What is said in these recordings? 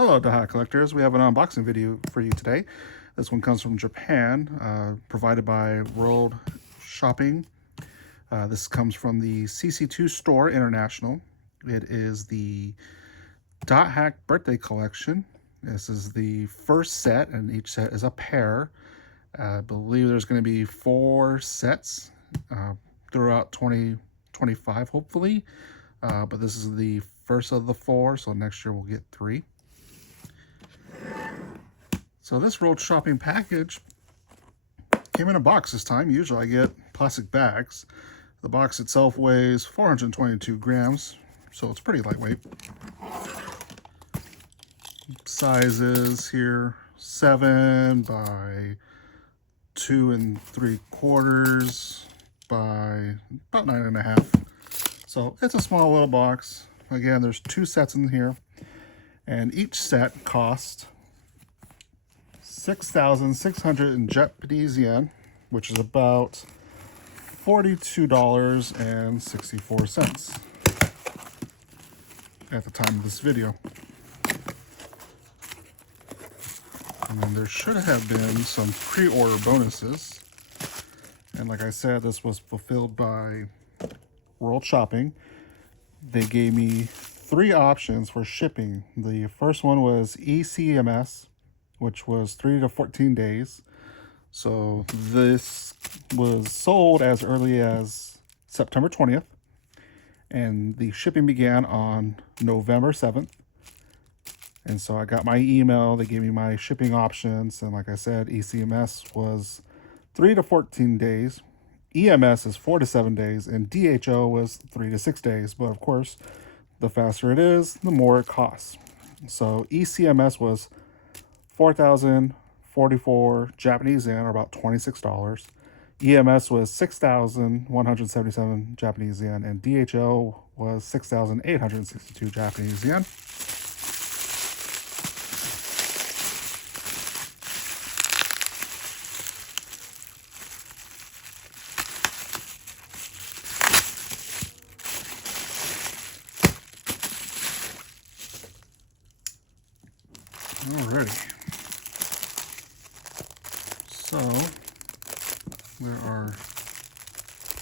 Hello, Dothack Collectors. We have an unboxing video for you today. This one comes from Japan, provided by World Shopping. This comes from the CC2 Store International. It is the Dothack Birthday Collection. This is the first set, and each set is a pair. I believe there's going to be 4 sets throughout 2025, hopefully. But this is the first of the 4, so next year we'll get 3. So this World Shopping package came in a box this time. Usually I get plastic bags. The box itself weighs 422 grams, so it's pretty lightweight. Sizes here, 7 by 2 3/4 by about 9.5. So it's a small little box. Again, there's 2 sets in here, and each set cost 6,600 in Japanese yen, which is about $42.64 at the time of this video. And then there should have been some pre-order bonuses. And like I said, this was fulfilled by World Shopping. They gave me 3 options for shipping. The first one was ECMS, which was 3 to 14 days. So this was sold as early as September 20th, and the shipping began on November 7th. And so I got my email, they gave me my shipping options, and like I said, ECMS was 3 to 14 days, EMS is 4 to 7 days, and DHO was 3 to 6 days. But of course, the faster it is, the more it costs. So ECMS was 4,044 Japanese yen, or about $26. EMS was 6,177 Japanese yen, and DHO was 6,862 Japanese yen. Alrighty. So there are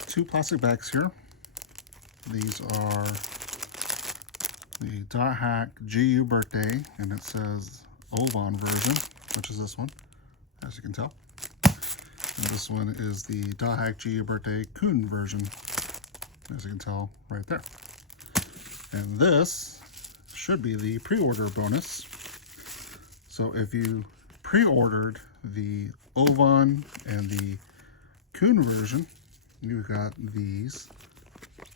2 plastic bags here. These are the Dothack GU Birthday, and it says Ovan version, which is this one, as you can tell. And this one is the Dothack GU Birthday Kuhn version, as you can tell right there. And this should be the pre-order bonus. So if you pre-ordered the Ovan and the Kuhn version, you got these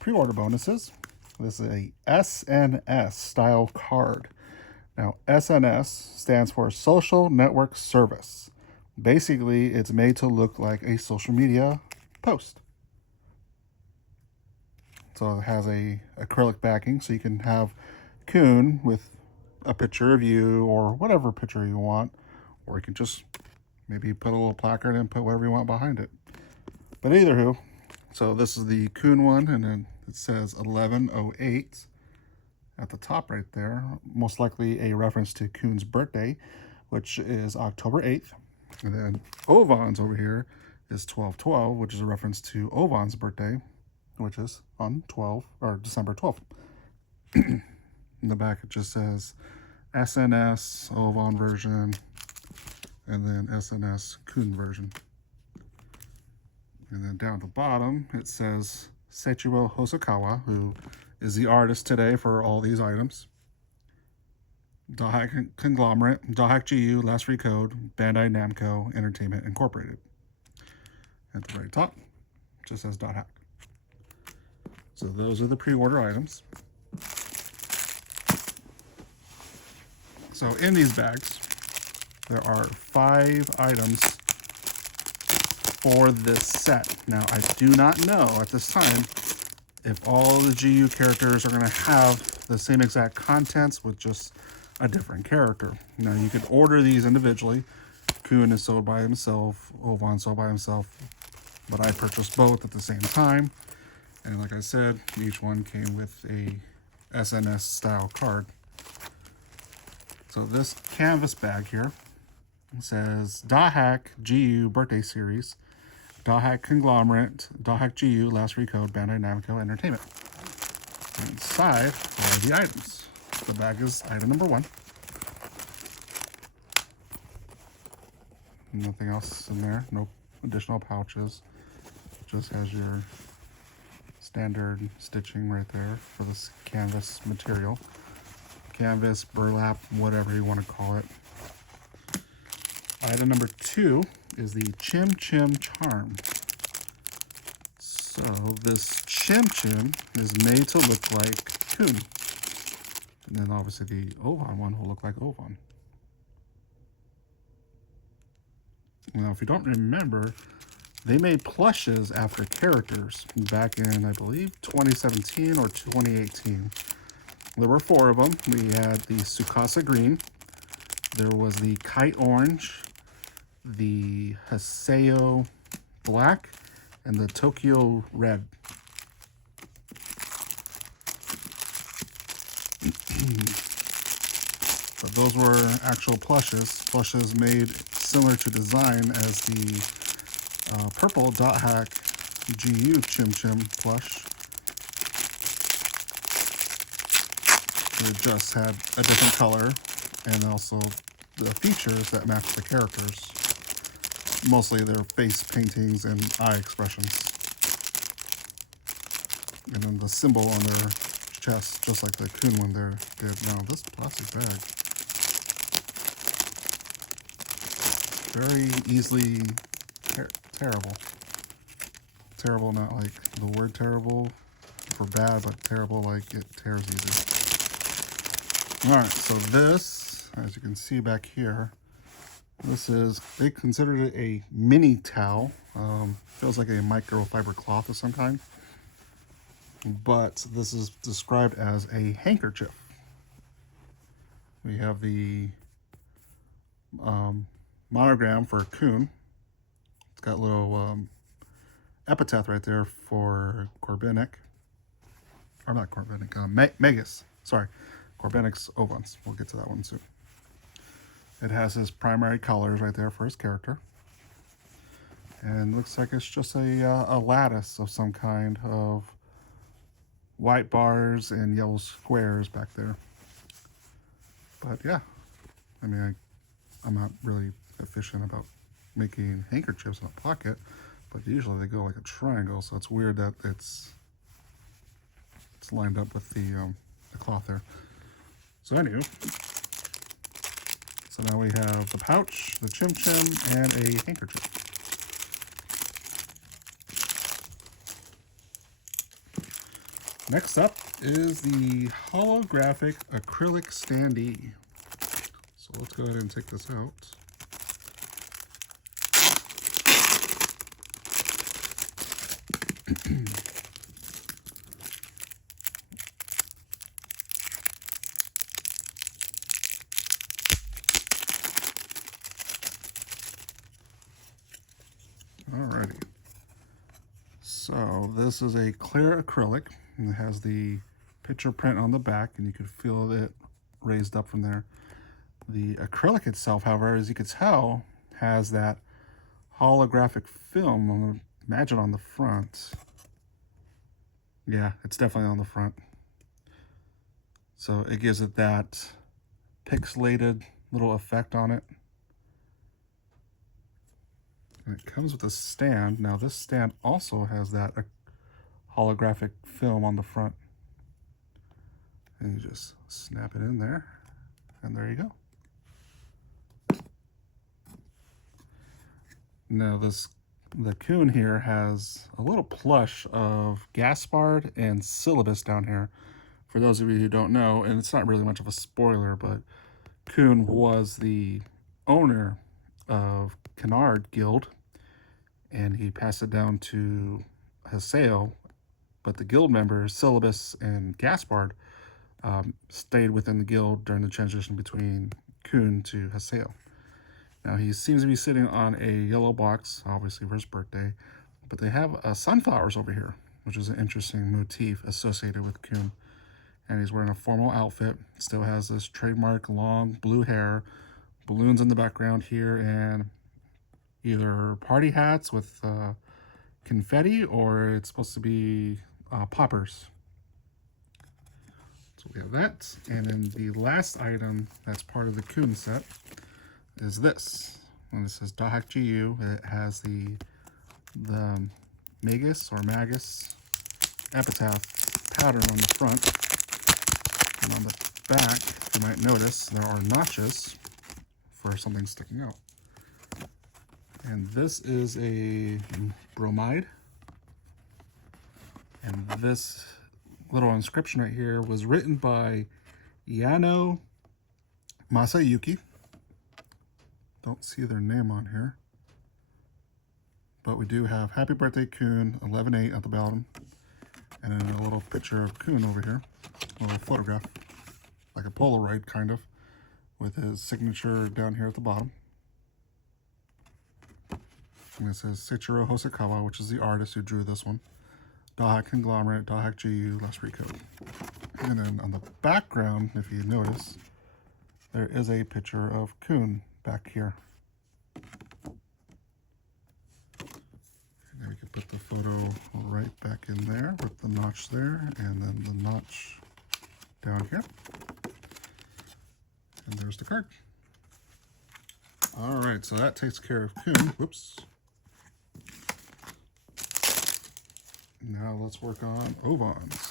pre-order bonuses. This is a SNS style card. Now, SNS stands for Social Network Service. Basically, it's made to look like a social media post. So it has a acrylic backing, so you can have Kuhn with a picture of you or whatever picture you want, or you can just maybe put a little placard and put whatever you want behind it. But either who, so this is the Kuhn one, and then it says 1108 at the top right there, most likely a reference to Kuhn's birthday, which is October 8th. And then Ovan's over here is 1212, which is a reference to Ovan's birthday, which is on December 12th. In the back, it just says SNS Ovan version, and then SNS Kuhn version. And then down at the bottom, it says Seiichiro Hosokawa, who is the artist today for all these items. Dothack Conglomerate, Dothack GU, Last Free Code, Bandai Namco Entertainment Incorporated. At the very top, it just says Dothack. So those are the pre-order items. So in these bags, there are 5 items for this set. Now, I do not know at this time if all the GU characters are going to have the same exact contents with just a different character. Now, you could order these individually. Kuhn is sold by himself, Ovan sold by himself, but I purchased both at the same time. And like I said, each one came with a SNS style card. So this canvas bag here says Dothack GU Birthday Series, Dothack Conglomerate, Dothack GU Last Recode, Bandai Namco Entertainment. And inside are the items. The bag is item number 1. Nothing else in there, no additional pouches. Just has your standard stitching right there for this canvas material. Canvas, burlap, whatever you want to call it. Item number 2 is the Chim Chim Charm. So this Chim Chim is made to look like Kuhn. And then obviously the Ovan one will look like Ovan. Now, if you don't remember, they made plushes after characters back in, I believe, 2017 or 2018. There were 4 of them. We had the Tsukasa Green. There was the Kite Orange, the Haseo Black, and the Tokyo Red. But those were actual plushes. Plushes made similar to design as the purple Dothack GU Chim Chim plush. It just had a different color and also the features that match the characters. Mostly their face paintings and eye expressions. And then the symbol on their chest, just like the Kuhn one there did. Now this plastic bag, very easily terrible. Terrible, not like the word terrible for bad, but terrible like it tears easy. Alright, so this, as you can see back here, this is, they considered it a mini towel. Feels like a microfiber cloth of some kind. But this is described as a handkerchief. We have the monogram for Kuhn. It's got a little epitaph right there for Corbinic. Or not Corbinic, Megas. Sorry, Corbinic's Ovans. We'll get to that one soon. It has his primary colors right there for his character. And looks like it's just a lattice of some kind of white bars and yellow squares back there. But yeah, I mean, I'm not really efficient about making handkerchiefs in a pocket, but usually they go like a triangle, so it's weird that it's lined up with the cloth there. So anywho, so now we have the pouch, the Chim Chim, and a handkerchief. Next up is the holographic acrylic standee. So let's go ahead and take this out. Alrighty. So this is a clear acrylic. And it has the picture print on the back, and you can feel it raised up from there. The acrylic itself, however, as you can tell, has that holographic film, imagine on the front. Yeah, it's definitely on the front. So it gives it that pixelated little effect on it. And it comes with a stand. Now this stand also has that holographic film on the front. And you just snap it in there, and there you go. Now the Kuhn here has a little plush of Gaspard and Syllabus down here. For those of you who don't know, and it's not really much of a spoiler, but Kuhn was the owner of Canard Guild, and he passed it down to Haseo, but the guild members, Syllabus and Gaspard, stayed within the guild during the transition between Kuhn to Haseo. Now he seems to be sitting on a yellow box, obviously for his birthday, but they have sunflowers over here, which is an interesting motif associated with Kuhn. and he's wearing a formal outfit. Still has this trademark long blue hair, balloons in the background here, and either party hats with confetti, or it's supposed to be poppers. So we have that. And then the last item that's part of the Kuhn set is this. And this is Dothack GU. It has the Magus or Magus epitaph pattern on the front. And on the back, you might notice there are notches for something sticking out. And this is a bromide. And this little inscription right here was written by Yano Masayuki. Don't see their name on here. But we do have Happy Birthday Kuhn 11/8 at the bottom. And then a little picture of Kuhn over here. A little photograph. Like a Polaroid, kind of. With his signature down here at the bottom. And it says Seichiro Hosokawa, which is the artist who drew this one. Dothack Conglomerate, Dothack GU, Let's Recode. And then on the background, if you notice, there is a picture of Kuhn back here. And then we can put the photo right back in there with the notch there, and then the notch down here. And there's the card. All right, so that takes care of Kuhn. Whoops. Now let's work on Ovans.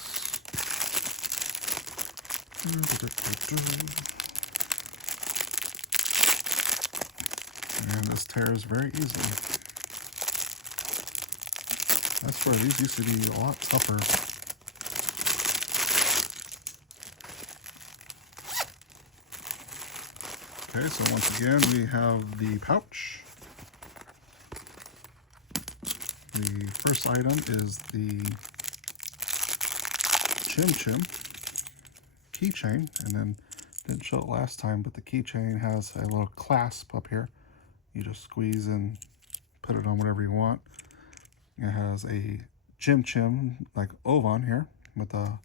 And this tears very easily. I swear, these used to be a lot tougher. Okay, so once again, we have the pouch. The first item is the Chim Chim keychain, and then didn't show it last time, but the keychain has a little clasp up here. You just squeeze and put it on whatever you want. It has a Chim Chim like Ovan here with the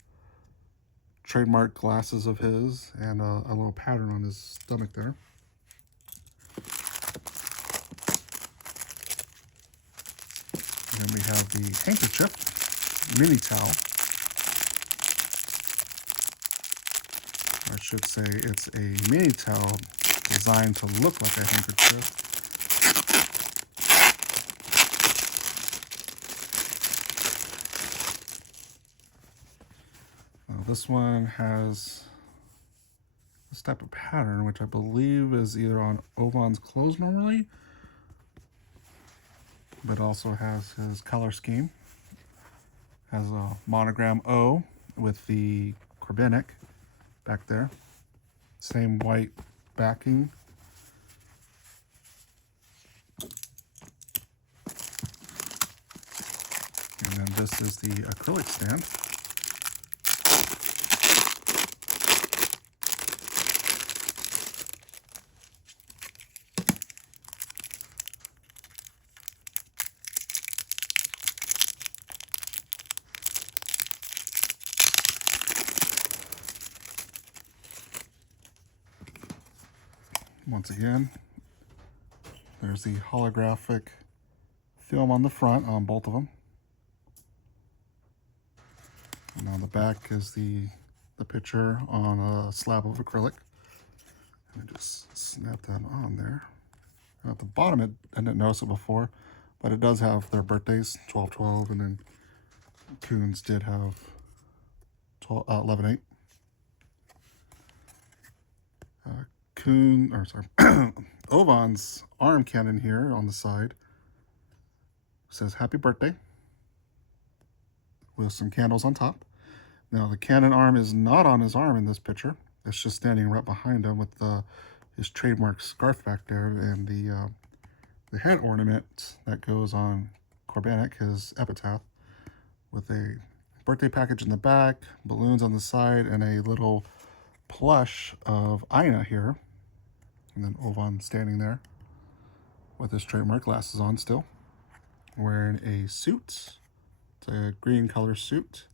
trademark glasses of his and a little pattern on his stomach there. And then we have the handkerchief, mini towel. I should say it's a mini towel designed to look like a handkerchief. Now this one has this type of pattern, which I believe is either on Ovan's clothes normally, but also has his color scheme. Has a monogram O with the Corbinic back there. Same white backing. And then this is the acrylic stand. Once again, there's the holographic film on the front on both of them. And on the back is the picture on a slab of acrylic. And I just snap that on there. And at the bottom, I didn't notice it before, but it does have their birthdays, 12/12, and then Kuhn's did have 11/8. Ovan's arm cannon here on the side says Happy Birthday with some candles on top. Now the cannon arm is not on his arm in this picture. It's just standing right behind him with his trademark scarf back there, and the head ornament that goes on Corbinic, his epitaph, with a birthday package in the back, balloons on the side, and a little plush of Aina here. And then Ovan standing there with his trademark glasses on still, wearing a suit. It's a green color suit.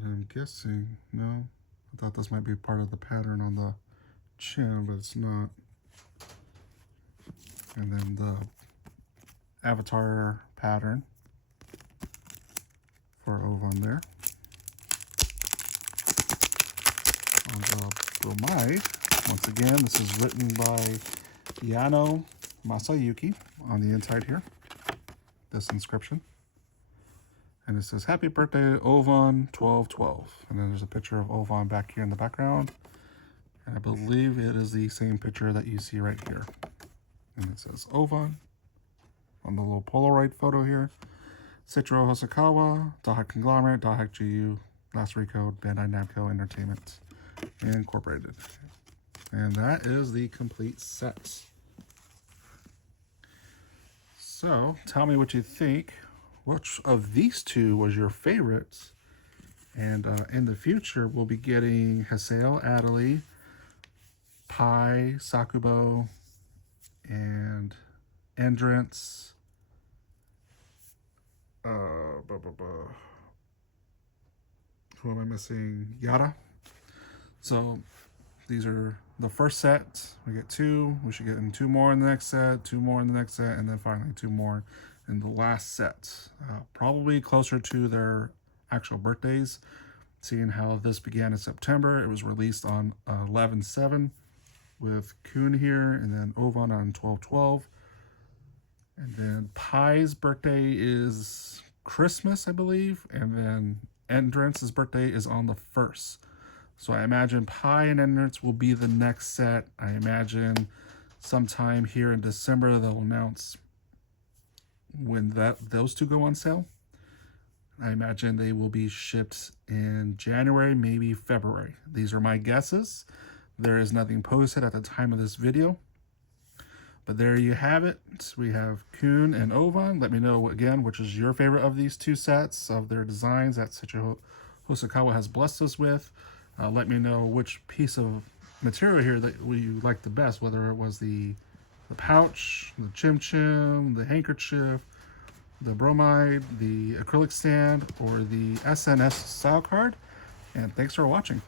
And I'm guessing, no, I thought this might be part of the pattern on the chin, but it's not. And then the avatar pattern for Ovan there. On the bromide, once again, this is written by Yano Masayuki on the inside here, this inscription. And it says, "Happy birthday, Ovan 1212." And then there's a picture of Ovan back here in the background. And I believe it is the same picture that you see right here. And it says Ovan on the little Polaroid photo here. Citro Hosokawa, Dothack Conglomerate, Dothack GU, Last Recode, Bandai Namco Entertainment Incorporated. And that is the complete set. So tell me what you think. Which of these two was your favorites? And in the future, we'll be getting Haseo Adderley, Pi, Sakubo, and Endurance. Who am I missing? Yada. So these are the first set. We get 2. We should get in 2 more in the next set, 2 more in the next set, and then finally 2 more in the last set. Probably closer to their actual birthdays. Seeing how this began in September, it was released on 11/7 with Kuhn here, and then Ovan on 12/12. And then Pi's birthday is Christmas, I believe, and then Endrance's birthday is on the 1st. So I imagine Pi and Endurance will be the next set. I imagine sometime here in December they'll announce when those two go on sale. I imagine they will be shipped in January, maybe February. These are my guesses. There is nothing posted at the time of this video. But there you have it. We have Kuhn and Ovan. Let me know, again, which is your favorite of these two sets, of their designs that Citro Hosokawa has blessed us with. Let me know which piece of material here that you like the best, whether it was the pouch, the chim-chim, the handkerchief, the bromide, the acrylic stand, or the SNS style card. And thanks for watching.